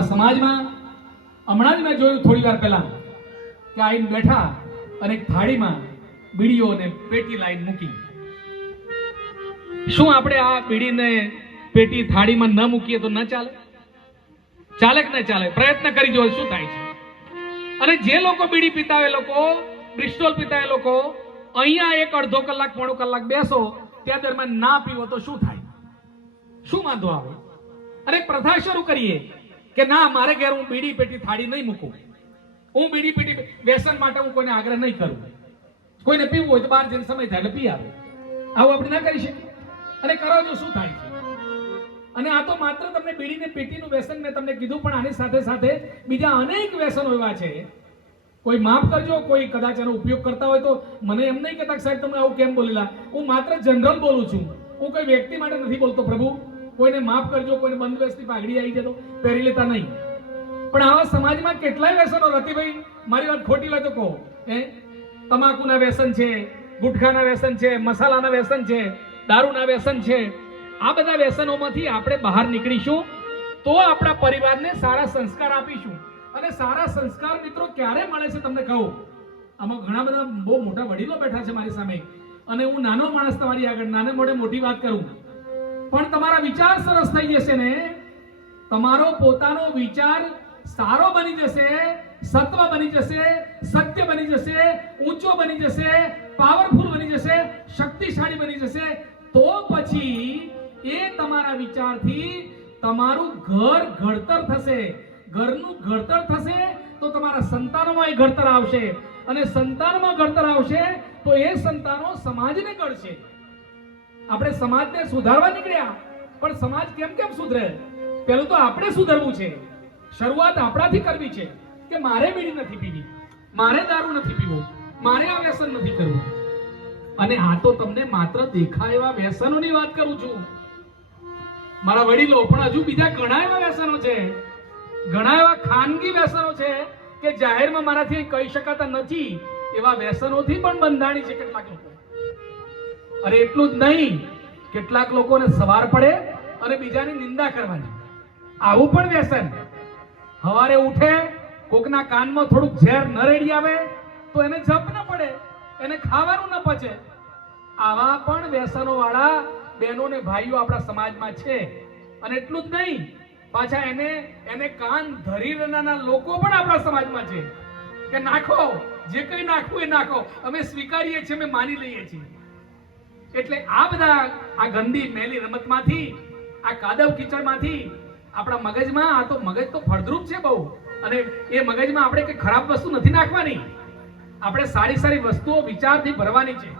આપણા સમાજમાં, હમણાં જ મેં જોયું થોડી વાર પહેલા કે આઈને બેઠા અને એક થાળીમાં બીડીઓ અને પેટી લાઈન મૂકી. શું આપણે આ બીડીને પેટી થાળીમાં ન મૂકીએ તો ન ચાલે? ચાલે કે ન ચાલે? પ્રયત્ન કરી જોવો શું થાય છે. અને જે લોકો બીડી પીતા એ લોકો, બ્રિસ્ટોલ પીતા એ લોકો, અહીંયા એક અડધો કલાક, પોણો કલાક બેસો, ત્યાં દરમિયાન ના પીવો તો શું થાય? શું વાંધો આવે? અને પ્રથા શરૂ કરીએ. કે ના, મારે ઘેર હું બીડી પેટી થાળી નહીં મૂકું. હું બીડી પેટી વ્યસન માટે હું કોઈને આગ્રહ નહીં કરું. કોઈને પીવું હોય તો બહાર જઈને સમય થાય એટલે પી આવે. આવું આપણે ના કરી શકીએ. અને કરો તો શું થાય છે? અને આ તો માત્ર તમને બીડીને પેટીનું વ્યસન મેં તમને કીધું, પણ આની સાથે સાથે બીજા અનેક વ્યસનો એવા છે. કોઈ માફ કરજો, કોઈ કદાચ એનો ઉપયોગ કરતા હોય તો મને એમ નહીં કહેતા સાહેબ તમે આવું કેમ બોલેલા? હું માત્ર જનરલ બોલું છું. હું કોઈ વ્યક્તિ માટે નથી બોલતો, પ્રભુ. કોઈને માફ કરજો, કોઈને બંધબેસતી પાઘડી આવી જાય પહેરી લેતા નહીં. પણ આવા સમાજમાં કેટલાય વ્યસનો, રતિભાઈ, મારી વાત ખોટી હોય તો કહો. હે? તમાકુના વ્યસન છે, ગુટખાના વ્યસન છે, મસાલાના વ્યસન છે, દારૂના વ્યસન છે. આ બધા વ્યસનોમાંથી આપણે બહાર નીકળીશું તો આપણા પરિવારને સારા સંસ્કાર આપીશું. અને સારા સંસ્કાર મિત્રો ક્યારે મળે છે તમને કહું? આમાં ઘણા બધા બહુ મોટા વડીલો બેઠા છે મારી સામે. અને હું નાનો માણસ તમારી આગળ, નાને મોઢે મોટી વાત કરું. પણ તમારા વિચાર સરસ થઈ જશે ને? તમારો પોતાનો વિચાર સારો બની જશે, સત્વ બની જશે, સત્ય બની જશે, ઊંચો બની જશે પાવરફુલ બની જશે, શક્તિશાળી બની જશે. તો પછી એ તમારા વિચારથી તમારું ઘર ઘડતર થશે. ઘરનું ઘડતર થશે તો તમારા સંતાનોમાં એ ઘડતર આવશે. અને સંતાનમાં ઘડતર આવશે તો એ સંતાનો સમાજને ઘડશે. આપણે સમાજને સુધારવા નીકળ્યા. પણ સમાજ કેમ કેમ સુધરે? પેલું તો આપણે સુધરવું છે. શરૂઆત આપણાથી કરવી છે કે મારે બીડી નથી પીવી, મારે દારૂ નથી પીવો, મારે આ વ્યસન નથી કરવું. અને આ તો તમને માત્ર દેખાય એવા વ્યસનોની વાત કરું છું. મારા વડીલો, પણ હજુ બીજા ઘણા એવા વ્યસનો છે. ઘણા એવા ખાનગી વ્યસનો છે કે જાહેરમાં મારાથી કહી શકાતા નથી. એવા વ્યસનોથી પણ બંધાણી છે કેટલાક લોકો. અરે એટલું જ નહીં, કેટલાક લોકોને સવાર પડે અને બીજાની નિંદા કરવાની. આવું પણ વ્યસન. હવારે ઉઠે, કોકના કાનમાં થોડુંક ઝેર ન રેડી આવે, તો એને જપ ન પડે, એને ખાવાનું ન પચે. આવા પણ વ્યસનો વાળા બહેનો ને ભાઈઓ આપણા સમાજમાં છે. અને એટલું જ નહીં, પાછા એને એને કાન ધરી રહેનારા લોકો પણ આપણા સમાજમાં છે. કે નાખો, જે કંઈ નાખવું એ નાખો. અમે સ્વીકારીએ છીએ, અમે માની લઈએ છીએ. એટલે આ બધા આ ગંદી મેલી રમતમાંથી, આ કાદવ કીચડમાંથી, આપણા મગજમાં આ તો મગજ તો ફળદ્રુપ છે બહુ. અને એ મગજમાં આપણે કઈ ખરાબ વસ્તુ નથી નાખવાની. આપણે સારી સારી વસ્તુઓ વિચારથી ભરવાની છે.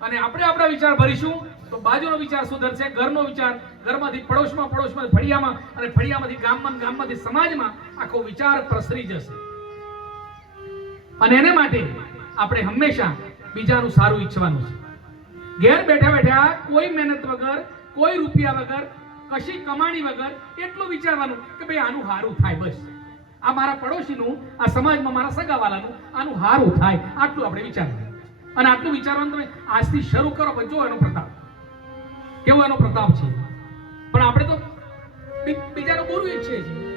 અને આપણે આપણા વિચાર ભરીશું તો બાજુનો વિચાર સુધરશે, ઘરનો વિચાર, ઘરમાંથી પડોશમાં પડોશમાં, ફળિયામાં અને ફળિયામાંથી ગામમાં ગામમાંથી સમાજમાં આખો વિચાર પ્રસરી જશે. અને એને માટે આપણે હંમેશા બીજાનું સારું ઈચ્છવાનું છે. ઘેર બેઠા બેઠા કોઈ મહેનત વગર, કોઈ રૂપિયા વગર, કશી કમાણી વગર એટલું વિચારવાનું કે ભાઈ આનું હારું થાય બસ. આ મારા પડોશીનું, આ સમાજમાં મારા સગાવાલાનું, આનું હારું થાય. આટલું આપણે વિચારવાનું અને આટલું વિચારવાનું તમે આજથી શરૂ કરો બચો એનો પ્રતાપ. કેવો એનો પ્રતાપ છે? પણ આપણે તો બીજાનું બુરું ઈચ્છીએ છીએ.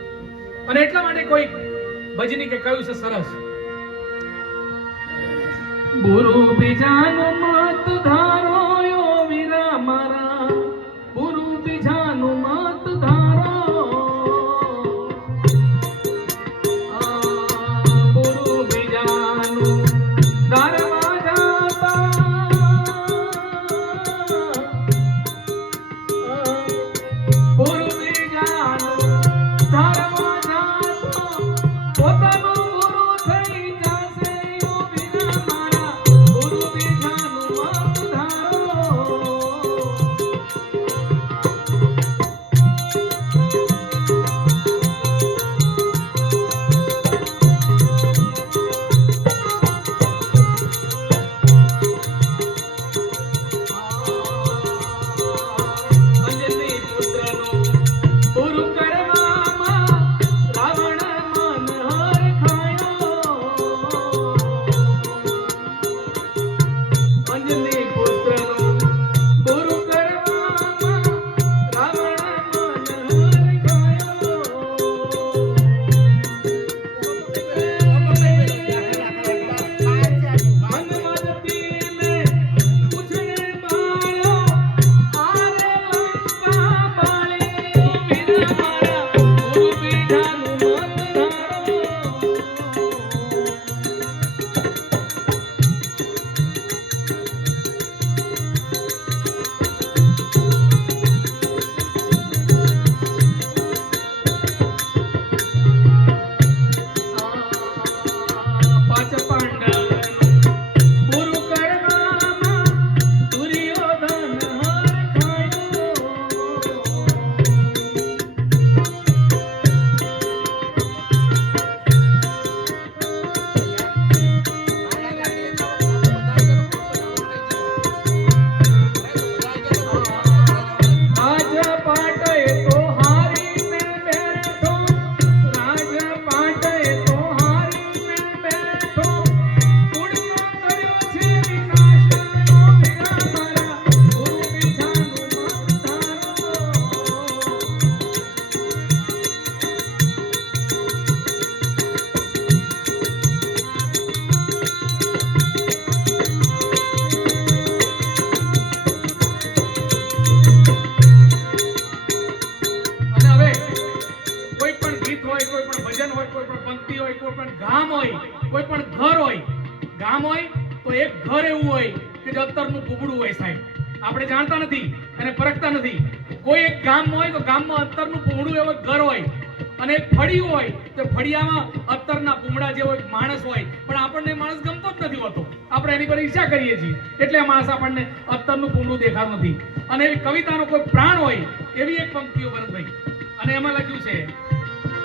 અને એટલા માટે કોઈ ભજની કે કહ્યું છે સરસ. બુરુ બીજાનું મત ધારો. ભજન હોય, કોઈ પણ પંક્તિ હોય, કોઈ પણ ગામ હોય, કોઈ પણ ઘર હોય, ગામ હોય તો એક ઘર એવું હોય કે દફતરનું કુબડું હોય સાહેબ. આપણે જાણતા નથી અને પરખતા નથી. કોઈ એક ગામ હોય તો ગામમાં અત્તરનું પૂમડું એવું ઘર હોય અને એક ફળી હોય તો ફળિયામાં અત્તરના પૂમડા જેવો એક માણસ હોય. પણ આપણને માણસ ગમતો જ નથી હોતો. આપણે એની પર ઈચ્છા કરીએ છીએ. એટલે માણસ આપણને અત્તરનું પૂમડું દેખાતું નથી. અને એવી કવિતાનો કોઈ પ્રાણ હોય એવી એક પંક્તિઓ ભરતભાઈ. અને એમાં લખ્યું છે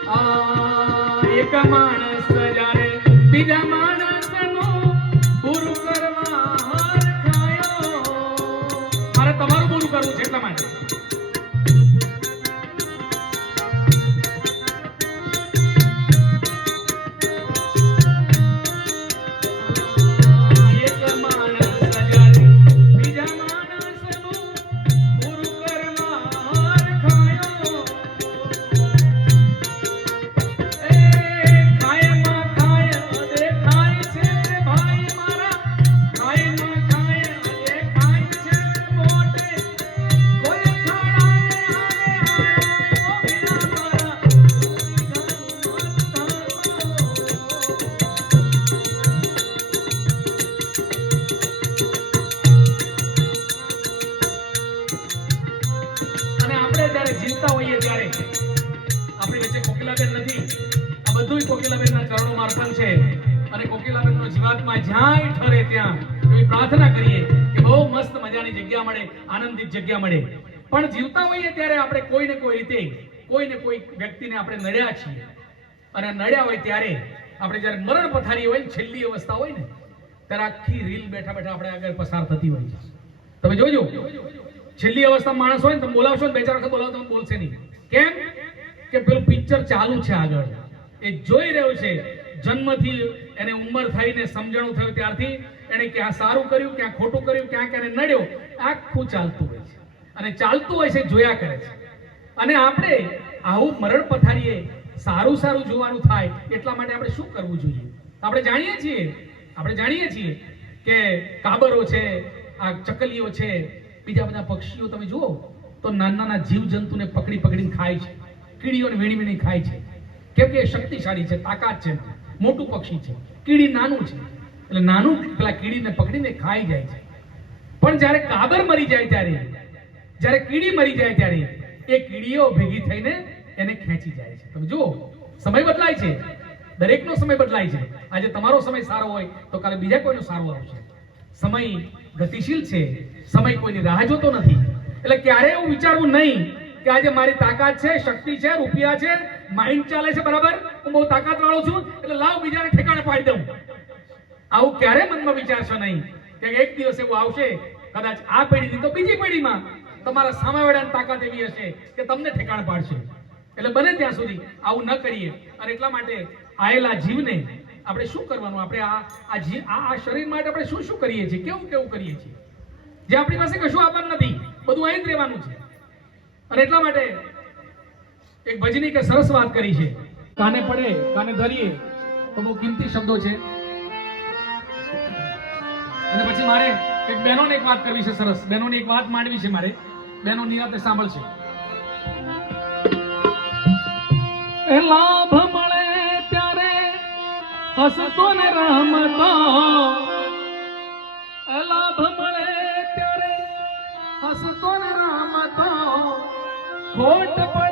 આ એક માણસ જ્યારે બીજા માણસનું પૂરું કરવા હાર ખાયો. મારે તમારું પૂરું કરવું છે એટલા માટે. કોકિલાબેનનો જ્યાંય ઠરે ત્યાં એવી પ્રાર્થના કરીએ કે બહુ મસ્ત મજાની જગ્યા મળે, આનંદિત જગ્યા મળે. પણ જીવતા હોઈએ ત્યારે આપણે કોઈ ને કોઈ રીતે, કોઈ ને કોઈ વ્યક્તિને આપણે નડ્યા છીએ. અને નડ્યા હોય ત્યારે આપણે જ્યારે મરણ પથારી હોય ને છેલ્લી અવસ્થા હોય ને, ત્યારે આખી રીલ બેઠા બેઠા આપણે આગળ પસાર થતી હોય છે. તમે જોજો, છેલ્લી અવસ્થા માણસ હોય ને તમે બોલાવશો ને બે ચાર વખત બોલાવો તમે બોલશે નહીં. કેમ? કે પેલું પિક્ચર ચાલુ છે આગળ. એ જોઈ રહ્યો છે જન્મથી એને ઉંમર થઈને સમજણું થયું ત્યારથી એને ક્યાં સારું કર્યું, ક્યાં ખોટું કર્યું, ક્યાં ક્યારે નડ્યો, આખું ચાલતું હોય છે. અને ચાલતું હોય છે, જોયા કરે છે. અને આપણે આવું મરણ પથારીએ સારું સારું જોવાનું થાય, એટલા માટે આપણે શું કરવું જોઈએ? આપણે જાણીએ છીએ, આપણે જાણીએ છીએ કે કાબરો છે, આ ચકલીઓ છે, બીજા બધા પક્ષીઓ તમે જુઓ, તો નાના નાના જીવજંતુને પકડી પકડીને ખાય છે, કીડીઓને વીણી વીણી ખાય છે. કેમ કે એ શક્તિશાળી છે, તાકાત છે મોટું પક્ષી છે. કીડી નાનું છે. એટલે નાનું પેલા કીડીને પકડીને ખાઈ જાય છે. પણ જ્યારે કાબર મરી જાય ત્યારે, જ્યારે કીડી મરી જાય ત્યારે, એ કીડીઓ ભેગી થઈને એને ખેંચી જાય છે. તમે જુઓ, સમય બદલાય છે. દરેકનો સમય બદલાય છે. આજે તમારો સમય સારો હોય તો કાલે બીજા કોઈનો સારો આવશે. સમય ગતિશીલ છે. સમય કોઈની રાહ જોતો નથી. એટલે ક્યારે એવું વિચારવું નહીં કે આજે મારી તાકાત છે, શક્તિ છે, રૂપિયા છે માઇન્ડ ચાલે છે, બરાબર? હું બહુ તાકાત વાળો છું, એટલે લાવ બીજાને ઠેકાણે પાડી દઉં. આવું ક્યારે મનમાં વિચારશો નહીં કે એક દિવસ એવું આવશે, કદાચ આ પેઢીથી તો બીજી પેઢીમાં તમારા સામેવાળાની તાકાત એવી હશે કે તમને ઠેકાણ પાડશે. એટલે બને ત્યાં સુધી આવું ન કરીએ. અને એટલા માટે આયેલા જીવને આપણે શું કરવાનું? આપણે આ આ જીવ આ શરીર માટે આપણે શું શું કરીએ છીએ? કેવું કેવું કરીએ છીએ? જે આપણી પાસે કશું આવવાનું નથી. બધું અહીં જ રહેવાનું છે. અને એટલા માટે એક ભજની કે સરસ વાત કરી છે. કાને પડે, કાને ધરીએ, તો બહુ કિંમતી શબ્દો છે. અને પછી મારે એક બહેનોને એક વાત કરવી છે સરસ. બહેનોની એક વાત માંડવી છે મારે. બહેનો નિરાતે સાંભળશે. એ લાભ મળે ત્યારે હસતો ને રમતો. લાભ મળે ત્યારે હસતો ને રમતો. ખોટ